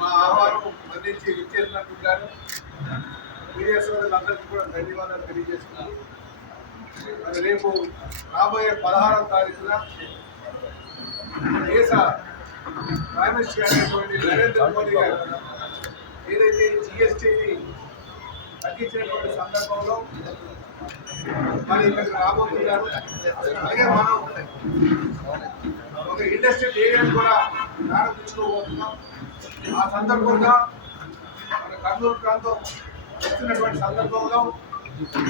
మా ఆహ్వానం అందించి మన్నించి విచ్చేసినట్టుగాను మీడియా సోదరులందరికీ కూడా ధన్యవాదాలు తెలియజేస్తున్నాను. మరి రేపు రాబోయే పదహారవ తారీఖున దేశ ప్రైమ్ మినిస్టర్ అయినటువంటి నరేంద్ర మోదీ గారు ఏదైతే జిఎస్టీని తగ్గించినటువంటి సందర్భంలో మరి ఇక్కడికి రాబోతున్నారు. అలాగే మనం ఒక ఇండస్ట్రియల్ ఏరియాను కూడా ప్రారంభించుకోబోతున్నాం. ఆ సందర్భంగా మన కర్నూలు ప్రాంతం వచ్చినటువంటి సందర్భంలో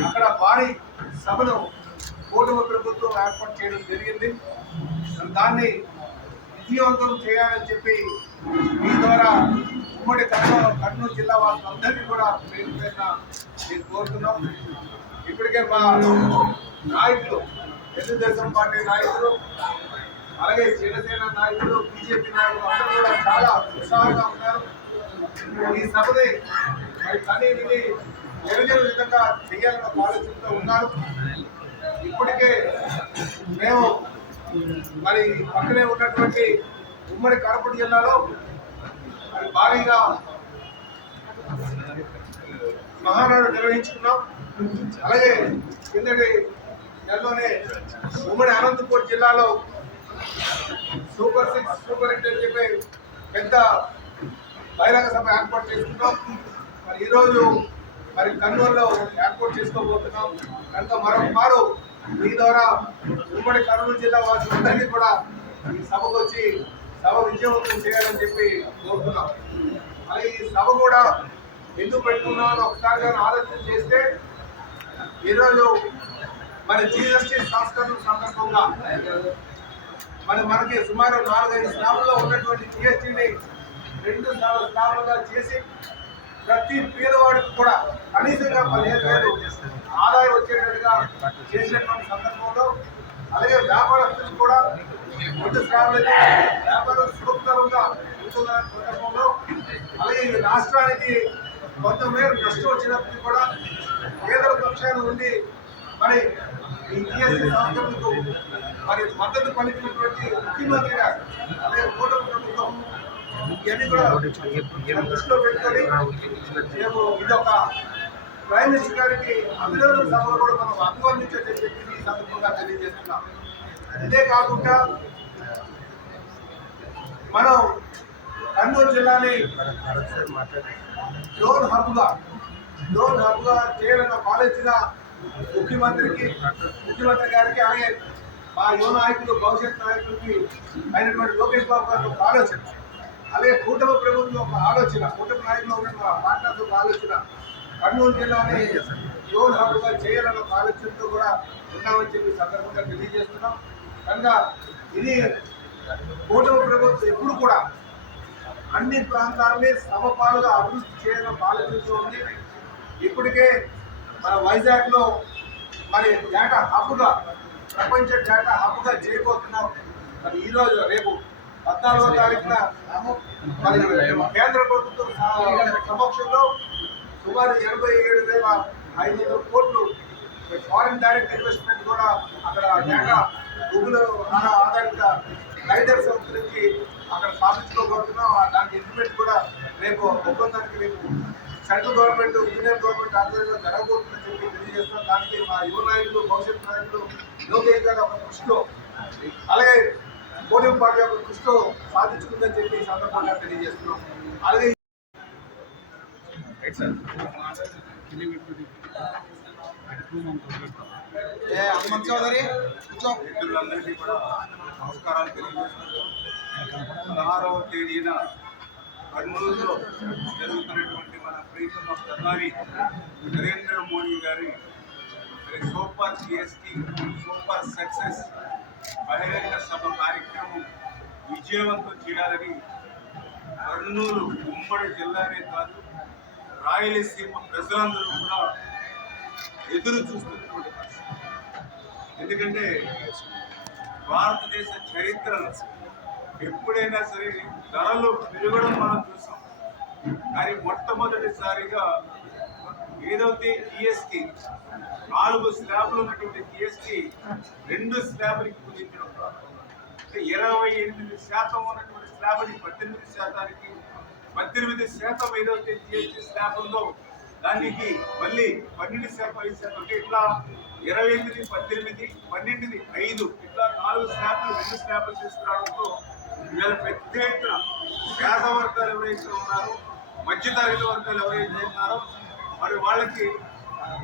అక్కడ భారీ సభను కూటమి ప్రభుత్వం ఏర్పాటు చేయడం జరిగింది. దాన్ని విజయవంతం చేయాలని చెప్పి మీ ద్వారా ఉమ్మడి కర్నూలు కర్నూలు జిల్లా వాళ్ళందరినీ కూడా పేరు పేరున నేను కోరుతున్నాం. ఇప్పటికే మా నాయకులు తెలుగుదేశం పార్టీ నాయకులు అలాగే జనసేన నాయకులు బీజేపీ నాయకులు అందరూ కూడా చాలా ఉత్సాహంగా ఉన్నారు. ఈ సభని మరి కానీ విని జరిగిన విధంగా చేయాలన్న ఆలోచనతో ఉన్నారు. ఇప్పటికే మేము మరి పక్కనే ఉన్నటువంటి ఉమ్మడి కడప జిల్లాలో మరి భారీగా మహానాడు నిర్వహించుకున్నాం. అలాగే కిందటి నెలలోనే ఉమ్మడి అనంతపూర్ జిల్లాలో సూపర్ సిక్స్ సూపర్ ఎయిట్ అని చెప్పి పెద్ద బహిరంగ సభ ఏర్పాటు చేసుకున్నాం మరి ఈరోజు మరి కర్నూలులో ఏర్పాటు చేసుకోబోతున్నాం. కనుక మరొకమారు మీ ద్వారా ఉమ్మడి కర్నూలు జిల్లా వాసులందరికీ కూడా ఈ సభకు వచ్చి సభ విజయవంతం చేయాలని చెప్పి కోరుతున్నాం. అలాగే ఈ సభ కూడా ఎందుకు పెట్టుకున్నామని ఒకసారి కానీ ఆలోచన చేస్తే ఈరోజు మరి జిఎస్టీ సంస్కరణ సందర్భంగా మరి మనకి సుమారు నాలుగైదు స్లాబ్లో ఉన్నటువంటి జిఎస్టీని రెండు నాలుగు స్లాబ్లుగా చేసి ప్రతి పేదవాడికి కూడా కనీసంగా పదిహేను వేలు ఆదాయం వచ్చేటట్టుగా చేసినటువంటి సందర్భంలో అలాగే వ్యాపారస్తులు కూడా రెండు స్లాబ్లు వ్యాపారం సులభతరంగా ఉంటున్న సందర్భంలో అలాగే ఈ రాష్ట్రానికి కొంతమేర నష్టం వచ్చినప్పుడు కూడా పేదల పక్షాన్ని ఉండి మరి ఈ జిఎస్టీ మరి మద్దతు పలికినటువంటి ముఖ్యమంత్రి గారు అలాగే కూటమి ప్రభుత్వం ఇవన్నీ కూడా దృష్టిలో పెట్టుకొని మేము ఇదొక ప్రైమ్ మినిస్టర్ గారికి అభినందన సభలో కూడా మనం అభివర్ణించని చెప్పి ఈ సందర్భంగా తెలియజేస్తున్నాం అదే కాకుండా మనం కర్నూలు జిల్లాని డ్రోన్ హబ్గా డ్రోన్ హబ్గా చేయాలన్న ఆలోచన ముఖ్యమంత్రికి ముఖ్యమంత్రి గారికి అలాగే మా యువ నాయకులు భవిష్యత్ నాయకులకి అయినటువంటి లోకేష్ బాబు గారి ఒక ఆలోచన. అలాగే కూటమి ప్రభుత్వం ఒక ఆలోచన కూటమి నాయకులు ఉన్న ఒక ఆలోచన. కర్నూలు జిల్లాని డ్రోన్ హబ్గా చేయాలన్న ఒక ఆలోచనతో కూడా ఉన్నామని చెప్పి సందర్భంగా తెలియజేస్తున్నాం. కనుక ఇది కూటమి ప్రభుత్వం ఎప్పుడు కూడా అన్ని ప్రాంతాలని సమపాలుగా అభివృద్ధి చేయాలని ఆలోచిస్తూ ఉంది. ఇప్పటికే మన వైజాగ్లో మరి డేటా హబ్గా ప్రపంచ డేటా హబ్గా చేయబోతున్నాం. మరి ఈరోజు రేపు పద్నాలుగో తారీఖున మరి కేంద్ర ప్రభుత్వం సమక్షంలో సుమారు ఎనభై ఏడు వేల ఐదు వందల కోట్లు ఫారిన్ డైరెక్ట్ ఇన్వెస్ట్మెంట్ కూడా అక్కడ డేటా గూగుల్ ఆధారిత రైడర్ సంస్థ నుంచి అక్కడ స్థాపించుకోబోతున్నాం దానికి ఇంప్లిమెంట్ కూడా రేపు ఒప్పందానికి రేపు సెంట్రల్ గవర్నమెంట్ యూనియన్ గవర్నమెంట్ ఆధ్వర్యంలో జరగబోతుందని చెప్పి తెలియజేస్తున్నాం దానికి మా యువ నాయకులు భవిష్యత్ నాయకులు లోకేష్ గారు ఒక కృషిలో అలాగే పోలియో పార్టీ యొక్క కృషితో సాధించుకుందని చెప్పి సందర్భంగా తెలియజేస్తున్నాం. అలాగే ఏ హనుమంత్ చౌదరి మిత్రులందరికీ కూడా నమస్కారాలు తెలియజేస్తున్నాను. పదహారవ తేదీన కర్నూలులో జరుగుతున్నటువంటి మన ప్రీతమ ప్రధాని నరేంద్ర మోడీ గారి సూపర్ జిఎస్టీ సూపర్ సక్సెస్ బహిరంగ సభ కార్యక్రమం విజయవంతం చేయాలని కర్నూలు ఉమ్మడి జిల్లానే కాదు రాయలసీమ ప్రజలందరూ కూడా ఎదురు చూస్తున్నటువంటి పరిస్థితి. ఎందుకంటే భారతదేశ చరిత్రను ఎప్పుడైనా సరే ధరలు పెరగడం మనం చూసాం. కానీ మొట్టమొదటిసారిగా ఏదైతే జిఎస్టీ నాలుగు స్లాబ్లు ఉన్నటువంటి జిఎస్టీ రెండు స్లాబ్లకి కుదించడం అంటే ఇరవై ఎనిమిది శాతం ఉన్నటువంటి స్లాబ్ని పద్దెనిమిది శాతానికి పద్దెనిమిది పద్దెనిమిది శాతం ఏదైతే జిఎస్టీ స్లాబ్ ఉందో దానికి మళ్ళీ పన్నెండు శాతం ఐదు శాతం అంటే ఇట్లా ఇరవై ఎనిమిది పద్దెనిమిది పన్నెండుది ఐదు ఇట్లా నాలుగు స్లాబ్లు రెండు స్లాబ్లు తీసుకురావడంతో ఇవాళ పెద్ద ఎత్తున పేద వర్గాలు ఎవరైతే ఉన్నారో మధ్యతరగతి వర్గాలు ఎవరైతే ఉన్నారో మరి వాళ్ళకి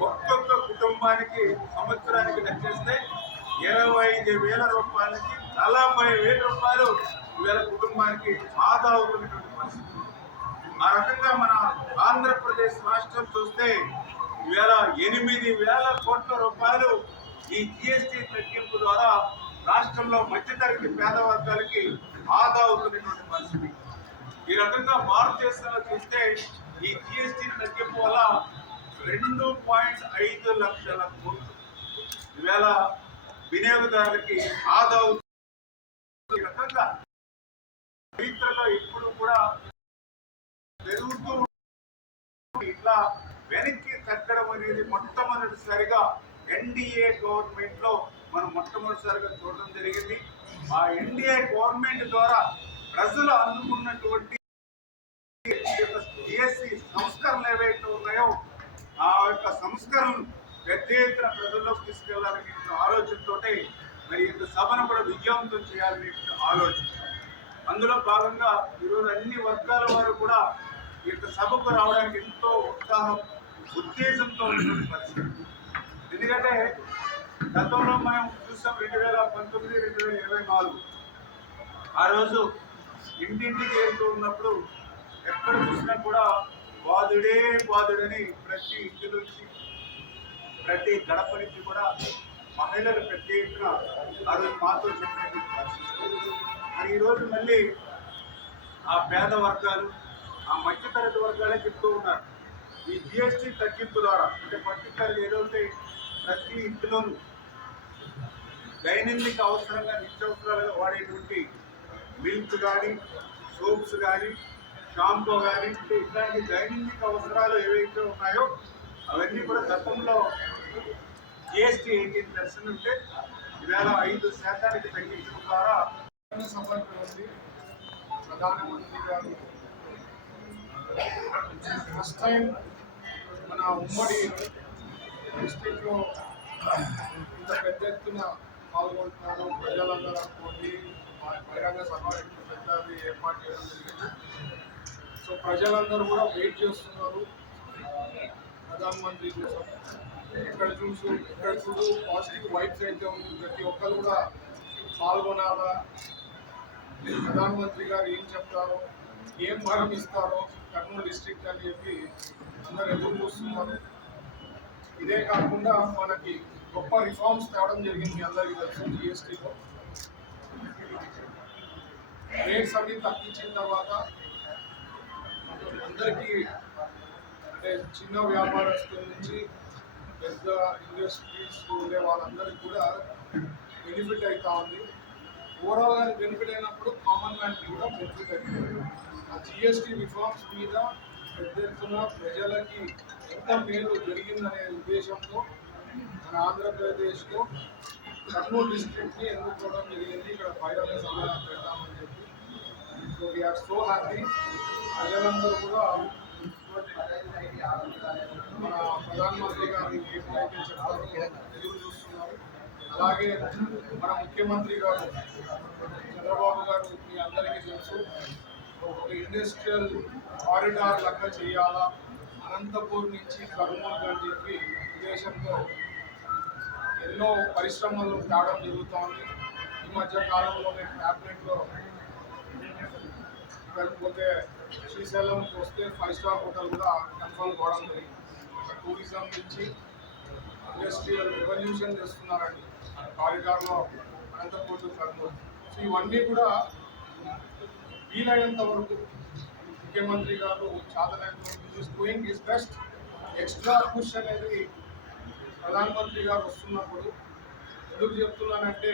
ఒక్కొక్క కుటుంబానికి సంవత్సరానికి నచ్చేస్తే ఇరవై ఐదు వేల రూపాయలకి నలభై వేల రూపాయలు ఇవాళ కుటుంబానికి ఆదా అవుతున్నటువంటి పరిస్థితి. ఆ రకంగా మన ఆంధ్రప్రదేశ్ రాష్ట్రం చూస్తే ఇవాళ ఎనిమిది వేల కోట్ల రూపాయలు ఈ జిఎస్టి తగ్గింపు ద్వారా రాష్ట్రంలో మధ్యతరగతి పేద వర్గాలకి ఆదా అవుతున్నటువంటి పరిస్థితి. ఈ రకంగా భారతదేశంలో చూస్తే ఈ జిఎస్టి తగ్గింపు వల్ల రెండు పాయింట్ ఐదు లక్షల కోట్లు ఈవేళ వినియోగదారులకి ఆదా అవుతుంది. ఈ రకంగా చరిత్రలో ఇప్పుడు కూడా పెరుగుతూ ఇట్లా వెనక్కి తగ్గడం అనేది మొట్టమొదటిసారిగా ఎన్డీఏ గవర్నమెంట్లో మనం మొట్టమొదటిసారిగా చూడడం జరిగింది. ఆ ఎన్డీఏ గవర్నమెంట్ ద్వారా ప్రజలు అందుకున్నటువంటి జిఎస్సి సంస్కరణలు ఏవైతే ఉన్నాయో ఆ యొక్క సంస్కరణలు పెద్ద ఎత్తున ప్రజల్లోకి తీసుకెళ్ళాలని ఆలోచనతో మరి ఈ సభను కూడా విజయవంతం చేయాలని ఆలోచన. అందులో భాగంగా ఈరోజు అన్ని వర్గాల వారు కూడా ఈ యొక్క సభకు రావడానికి ఎంతో ఉత్సాహం ఉత్తేజంతో ఉన్నటువంటి పరిస్థితి. ఎందుకంటే గతంలో మనం చూసాం రెండు వేల పంతొమ్మిది రెండు వేల ఇరవై నాలుగు. ఆ రోజు ఇంటింటికి వెళ్తూ ఉన్నప్పుడు ఎక్కడ చూసినా కూడా బాధుడే బాధుడని ప్రతి ఇంటి నుంచి ప్రతి గడప నుంచి కూడా మహిళలు పెద్ద ఎత్తున ఆ రోజు మాతో చెప్పినటువంటి మరి ఈరోజు మళ్ళీ ఆ పేద వర్గాలు ఆ మధ్యతరగతి వర్గాలే చెప్తూ ఉన్నారు. ఈ జిఎస్టీ తగ్గింపు ద్వారా అంటే పర్టికులర్ ఏదైతే ప్రతి ఇంటిలోనూ దైనందిక అవసరంగా నిత్యవసరాలుగా వాడేటువంటి మిల్క్ కానీ సోప్స్ కానీ షాంపూ కానీ అంటే ఇట్లాంటి దైనందిక అవసరాలు ఏవైతే ఉన్నాయో అవన్నీ కూడా గతంలో జిఎస్టీ ఎయిటీన్ పర్సెంట్ ఉంటే ఇవాళ ఐదు శాతానికి తగ్గించడం ద్వారా సభకు ఉంది ప్రధానమంత్రి గారు ఫస్ట్ టైం మన ఉమ్మడి డిస్ట్రిక్ట్లో ఇంత పెద్ద ఎత్తున పాల్గొంటున్నారు ప్రజలందరూ అనుకోండి బహిరంగ సభ పెద్దది ఏర్పాటు చేయడం జరిగింది. సో ప్రజలందరూ కూడా వెయిట్ చేస్తున్నారు. ప్రధానమంత్రి కోసం. ఇక్కడ చూసు ఇక్కడ చూడు పాజిటివ్ వైబ్స్ అయితే ఉంది. ప్రతి ఒక్కరు కూడా పాల్గొనాలా? ప్రధానమంత్రి గారు ఏం చెప్తారో? ఏం వరం ఇస్తారో కర్నూలు డిస్ట్రిక్ట్ అని చెప్పి అందరు ఎదురు చూస్తున్నారు. ఇదే కాకుండా మనకి గొప్ప రిఫార్మ్స్ తేవడం జరిగింది అందరికీ తెలుసు జిఎస్టీలో రేట్స్ అన్ని తగ్గించిన తర్వాత అందరికీ అంటే చిన్న వ్యాపారస్తుల నుంచి పెద్ద ఇండస్ట్రీస్ ఉండే వాళ్ళందరికీ కూడా బెనిఫిట్ అవుతా ఉంది. ఓవరాల్ బెనిఫిట్ అయినప్పుడు కామన్ మ్యాన్కి కూడా బెనిఫిట్ అవుతుంది ఆ జిఎస్టీ రిఫార్మ్స్ మీద పెద్ద ఎత్తున ప్రజలకి ఎంత మేలు జరిగిందనే ఉద్దేశంతో మన ఆంధ్రప్రదేశ్లో కర్నూలు డిస్ట్రిక్ట్ని ఎన్నుకోవడం జరిగింది. ఇక్కడ బహిరంగ సమాధానం పెడతామని చెప్పి. సో వీఆర్ సో హ్యాపీ ప్రజలందరూ కూడా మన ప్రధానమంత్రి గారిని ఏమైతే చెప్తారో ఎదురు చూస్తున్నారు. అలాగే మన ముఖ్యమంత్రి గారు చంద్రబాబు గారు మీ అందరికీ తెలుసు. ఒక ఇండస్ట్రియల్ కారిడార్ లెక్క చేయాలా? అనంతపూర్ నుంచి కర్నూలు అని చెప్పి ఉద్దేశంతో ఎన్నో పరిశ్రమలు తేవడం జరుగుతోంది. ఈ మధ్య కాలంలోనే క్యాబినెట్లో లేకపోతే శ్రీశైలంకి వస్తే ఫైవ్ స్టార్ హోటల్ కూడా కన్ఫర్మ్ కావడం జరిగింది. టూరిజం నుంచి ఇండస్ట్రియల్ రెవల్యూషన్ చేస్తున్నారండి. కారిడార్లో అనంతపూర్ కర్నూలు. సో ఇవన్నీ కూడా వీలైనంత వరకు ముఖ్యమంత్రి గారు చాలా going is best extra push అనేది ప్రధానమంత్రి గారు వస్తున్నప్పుడు ఎందుకు చెప్తున్నానంటే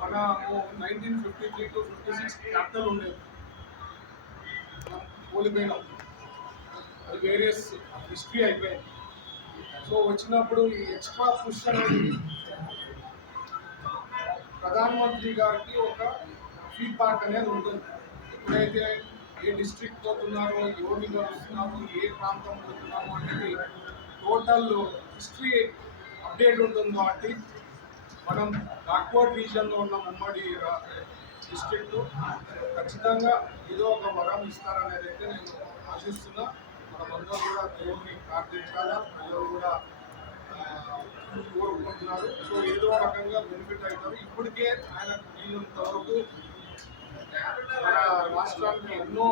మనము nineteen fifty three to fifty six capital ఉండేది. మనం కోల్పోయినాం. అది వేరియస్ హిస్టరీ అయిపోయింది. సో వచ్చినప్పుడు ఈ ఎక్స్ట్రా పుష్ అనేది ప్రధానమంత్రి గారికి ఒక ఫీడ్బ్యాక్ అనేది ఉంటుంది. ఎప్పుడైతే ఏ డిస్ట్రిక్ట్ పోతున్నారో ఎవరిని వస్తున్నాము ఏ ప్రాంతం పోతున్నాము అనేది టోటల్ హిస్టరీ అప్డేట్ ఉంటుంది కాబట్టి మనం బ్యాక్వర్డ్ రీజన్లో ఉన్న ఉమ్మడి డిస్ట్రిక్ట్ ఖచ్చితంగా ఏదో ఒక వరం ఇస్తారనేది అయితే నేను ఆశిస్తున్నా. మనమందరూ కూడా దేవుడిని ప్రార్థించాలా? ప్రజలు కూడా కోరుకుంటున్నారు. సో ఏదో రకంగా బెనిఫిట్ అవుతారు. ఇప్పటికే ఆయన వీళ్ళంత వరకు మన రాష్ట్రానికి ఎన్నో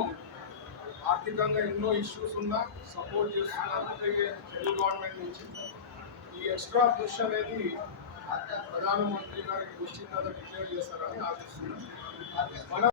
ఆర్థికంగా ఎన్నో ఇష్యూస్ ఉన్నా సపోర్ట్ చేస్తున్నారు. అలాగే తెలుగు గవర్నమెంట్ నుంచి ఈ ఎక్స్ట్రా పుష్ అనేది ప్రధానమంత్రి గారికి వచ్చిన తర్వాత డిక్లేర్ చేస్తారని ఆశిస్తున్నాను మన